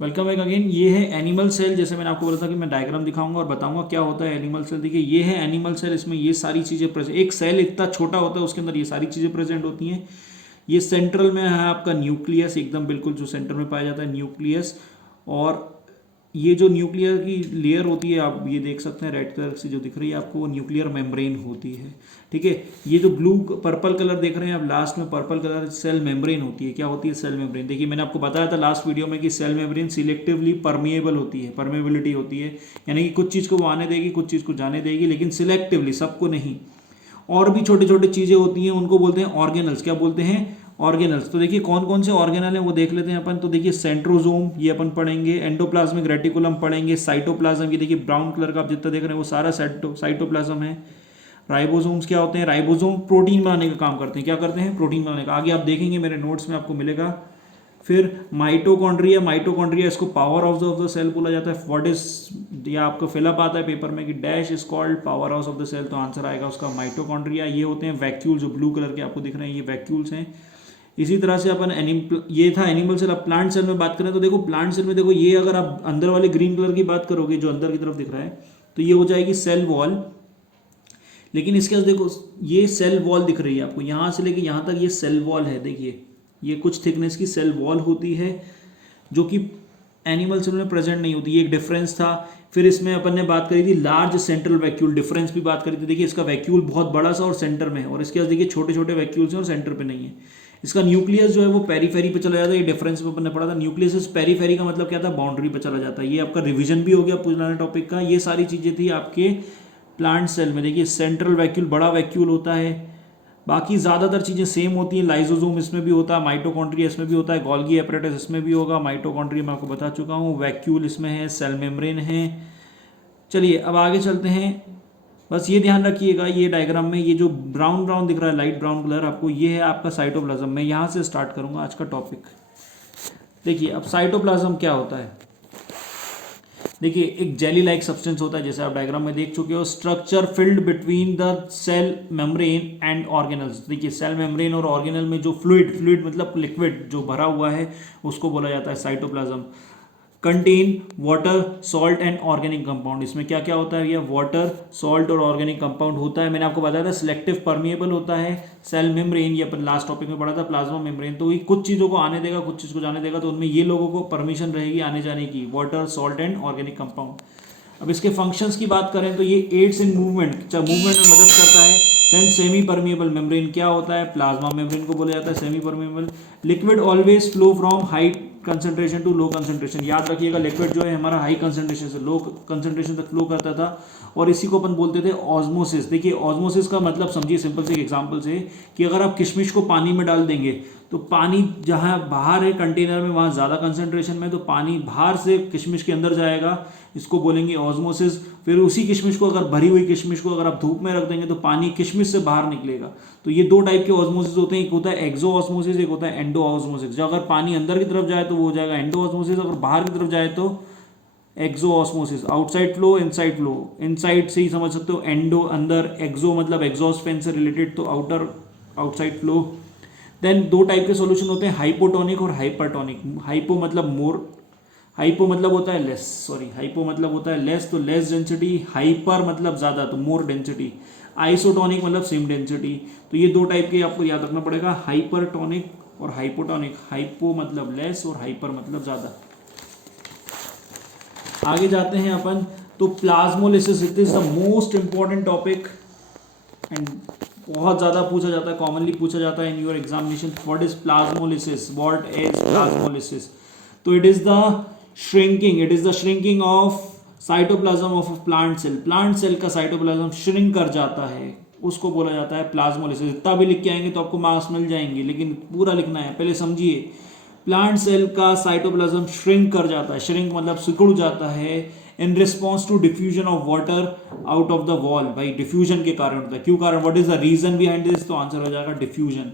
Welcome back again. ये है animal cell. जैसे मैंने आपको बोला था कि मैं डायग्राम दिखाऊंगा और बताऊंगा क्या होता है एनिमल सेल। देखिए ये है एनिमल सेल। इसमें ये सारी चीज़ें प्रेजेंट, एक सेल इतना छोटा होता है उसके अंदर ये सारी चीज़ें प्रेजेंट होती हैं। ये सेंट्रल में है आपका न्यूक्लियस, एकदम बिल्कुल जो सेंटर में पाया जाता है न्यूक्लियस। और ये जो न्यूक्लियर की लेयर होती है आप ये देख सकते हैं रेड कलर से जो दिख रही है आपको, वो न्यूक्लियर मेम्ब्रेन होती है। ठीक है, ये जो ब्लू पर्पल कलर देख रहे हैं आप लास्ट में, पर्पल कलर सेल मेम्ब्रेन होती है। क्या होती है सेल मेम्ब्रेन? देखिए मैंने आपको बताया था लास्ट वीडियो में कि सेल मेम्ब्रेन सिलेक्टिवली परमिएबल होती है, परमेबिलिटी होती है, यानी कि कुछ चीज़ को वो आने देगी, कुछ चीज़ को जाने देगी, लेकिन सिलेक्टिवली, सबको नहीं। और भी छोटे छोटे चीज़ें होती हैं, उनको बोलते हैं ऑर्गेनल्स। क्या बोलते हैं? ऑर्गेनल्स। तो देखिए कौन कौन से ऑर्गेनल हैं वो देख लेते हैं अपन। तो देखिए सेंट्रोजोम, ये अपन पढ़ेंगे। एंडोप्लाज्मिक रेटिकुलम पढ़ेंगे। साइटोप्लाज्म, ये देखिए ब्राउन कलर का आप जितना देख रहे हैं वो सारा साइटोप्लाज्म है। राइबोसोम्स क्या होते हैं? राइबोसोम प्रोटीन बनाने का काम करते हैं। क्या करते हैं? प्रोटीन बनाने का। आगे आप देखेंगे मेरे नोट्स में आपको मिलेगा। फिर माइटोकॉन्ड्रिया, माइटोकॉन्ड्रिया इसको power house of the cell बोला जाता है। व्हाट इज, या आपको फिलअप आता है पेपर में कि dash is called power house of the cell, तो आंसर आएगा उसका माइटोकॉन्ड्रिया। ये होते हैं वैक्यूल, जो ब्लू कलर के आपको दिख रहे हैं ये वैक्यूल्स हैं। इसी तरह से अपन ये था एनिमल सेल। अब प्लांट सेल में बात करें तो देखो प्लांट सेल में देखो, ये अगर आप अंदर वाले ग्रीन कलर की बात करोगे जो अंदर की तरफ दिख रहा है, तो ये हो जाएगी सेल वॉल। लेकिन इसके अंदर देखो ये सेल वॉल दिख रही है आपको, यहाँ से लेके यहाँ तक ये सेल वॉल है। देखिए ये कुछ थिकनेस की सेल वॉल होती है जो कि एनिमल सेल में प्रेजेंट नहीं होती। ये एक डिफरेंस था। फिर इसमें अपन ने बात करी थी लार्ज सेंट्रल वैक्यूल, डिफरेंस भी बात करी थी। देखिए इसका वैक्यूल बहुत बड़ा सा और सेंटर में है, और इसके पास देखिए छोटे छोटे वैक्यूल्स हैं और सेंटर पे नहीं है। इसका न्यूक्लियस जो है वो पेरीफेरी पे चला जाता है। ये डिफरेंस में अपन ने पढ़ा था। न्यूक्लियस पेरीफेरी का मतलब क्या था? बाउंड्री पे चला जाता है। ये आपका रिवीजन भी हो गया पुराने टॉपिक का। ये सारी चीजें थी आपके प्लांट सेल में। देखिए सेंट्रल वैक्यूल बड़ा वैक्यूल होता है, बाकी ज़्यादातर चीज़ें सेम होती हैं। लाइजोसोम इसमें भी होता है, माइटोकॉन्ड्रिया इसमें भी होता है, गोल्गी एपरेटस इसमें भी होगा। माइटोकॉन्ड्रिया मैं आपको बता चुका हूँ, वैक्यूल इसमें है, सेल मेम्ब्रेन है। चलिए अब आगे चलते हैं। बस ये ध्यान रखिएगा, ये डायग्राम में ये जो ब्राउन ब्राउन दिख रहा है, लाइट ब्राउन कलर आपको, ये है आपका साइटोप्लाज्म। मैं यहाँ से स्टार्ट करूँगा आज का टॉपिक। देखिए अब साइटोप्लाज्म क्या होता है। देखिए एक जेली लाइक सब्सटेंस होता है, जैसे आप डायग्राम में देख चुके हो। Structure filled between the cell membrane and organelles. देखिए सेल मेम्ब्रेन और ऑर्गेनल में जो फ्लूइड, फ्लूइड मतलब लिक्विड जो भरा हुआ है, उसको बोला जाता है cytoplasm. Contain water, salt and organic compound. इसमें क्या क्या होता है? ये वाटर, सॉल्ट और ऑर्गेनिक कंपाउंड होता है। मैंने आपको बताया था सिलेक्टिव परमिएबल होता है सेल मेम्ब्रेन। ये अपन लास्ट टॉपिक में पढ़ा था प्लाज्मा मेम्ब्रेन। तो ये कुछ चीज़ों को आने देगा, कुछ चीज़ को जाने देगा, तो उनमें ये लोगों को परमिशन रहेगी आने जाने की, water, salt and organic compound. अब इसके फंक्शंस की बात करें तो ये एड्स इन मूवमेंट, मूवमेंट में मदद करता है। देन सेमी परमिएबल मेम्ब्रेन क्या होता है? प्लाज्मा मेम्ब्रेन को बोला जाता है semi permeable. Liquid always flow from high concentration to low concentration. याद रखिएगा लिक्विड जो है हमारा हाई कंसंट्रेशन से लो कंसंट्रेशन तक फ्लो करता था, और इसी को अपन बोलते थे ऑस्मोसिस। देखिए ऑस्मोसिस का मतलब समझिए सिंपल से एक एग्जांपल से, कि अगर आप किशमिश को पानी में डाल देंगे तो पानी जहाँ बाहर है कंटेनर में वहाँ ज़्यादा कंसंट्रेशन में, तो पानी बाहर से किशमिश के अंदर जाएगा, इसको बोलेंगे ऑस्मोसिस। फिर उसी किशमिश को, अगर भरी हुई किशमिश को अगर आप धूप में रख देंगे तो पानी किशमिश से बाहर निकलेगा। तो ये दो टाइप के ऑस्मोसिस होते हैं, एक होता है एक्सो ऑस्मोसिस, एक होता है एंडो ऑस्मोसिस। जो अगर पानी अंदर की तरफ जाए तो वो हो जाएगा एंडो ऑस्मोसिस, अगर बाहर की तरफ जाए तो exo osmosis. Outside flow, inside flow. Inside से ही समझ सकते हो, एंडो अंदर, एक्सो मतलब एग्जॉस्ट फैन से रिलेटेड, तो आउटर आउटसाइड फ्लो। देन दो टाइप के सॉल्यूशन होते हैं, हाइपोटोनिक और हाइपरटोनिक। हाइपो मतलब मोर, हाइपो मतलब होता है लेस, सॉरी हाइपो मतलब होता है लेस, तो लेस डेंसिटी। हाइपर मतलब ज़्यादा, तो मोर डेंसिटी। आइसोटोनिक मतलब सेम डेंसिटी। तो ये दो टाइप के आपको याद रखना पड़ेगा, हाइपरटोनिक और हाइपोटोनिक। हाइपो मतलब लेस और हाइपर मतलब ज़्यादा। आगे जाते हैं अपन। तो plasmolysis, it is the most important topic and बहुत ज़्यादा पूछा जाता है, कॉमनली पूछा जाता है in your examination. What is plasmolysis? What is plasmolysis? तो it is the shrinking, it is the shrinking of cytoplasm of a plant cell. Plant cell का साइटोप्लाज्म श्रिंक कर जाता है, उसको बोला जाता है प्लाज्मोलिसिस। इतना भी लिख के आएंगे तो आपको मार्क्स मिल जाएंगे, लेकिन पूरा लिखना है। पहले समझिए, प्लांट सेल का साइटोप्लाज्म श्रिंक कर जाता है, श्रिंक मतलब सिकुड़ जाता है, in response to diffusion of water out of the wall. भाई डिफ्यूजन के कारण होता है, क्यों कारण? What is the reason behind this? तो आंसर हो जाएगा diffusion.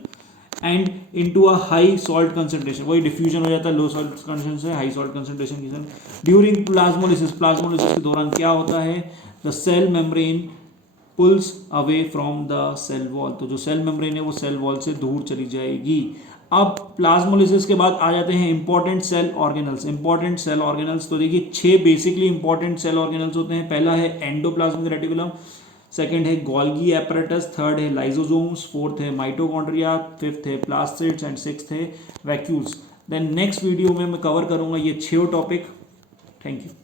And into a high salt concentration, वही डिफ्यूजन हो जाता है लो सॉल्ट कंसंट्रेशन से high salt concentration. During plasmolysis, plasmolysis के दौरान क्या होता है? The cell membrane pulls away from the cell wall. तो जो सेल मेम्ब्रेन है वो सेल वॉल से दूर चली जाएगी। अब प्लाज्मोलिसिस के बाद आ जाते हैं important cell organelles. Important cell organelles तो देखिए 6 बेसिकली इंपॉर्टेंट सेल ऑर्गेनल्स होते हैं। पहला है एंडोप्लाज्मिक रेटिकुलम, सेकंड है गोल्गी एपरेटस, थर्ड है लाइसोसोम्स, फोर्थ है माइटोकॉन्ड्रिया, फिफ्थ है प्लास्टिड्स एंड सिक्स्थ है वैक्यूल्स। देन नेक्स्ट वीडियो में मैं कवर करूंगा ये 6 टॉपिक। Thank you.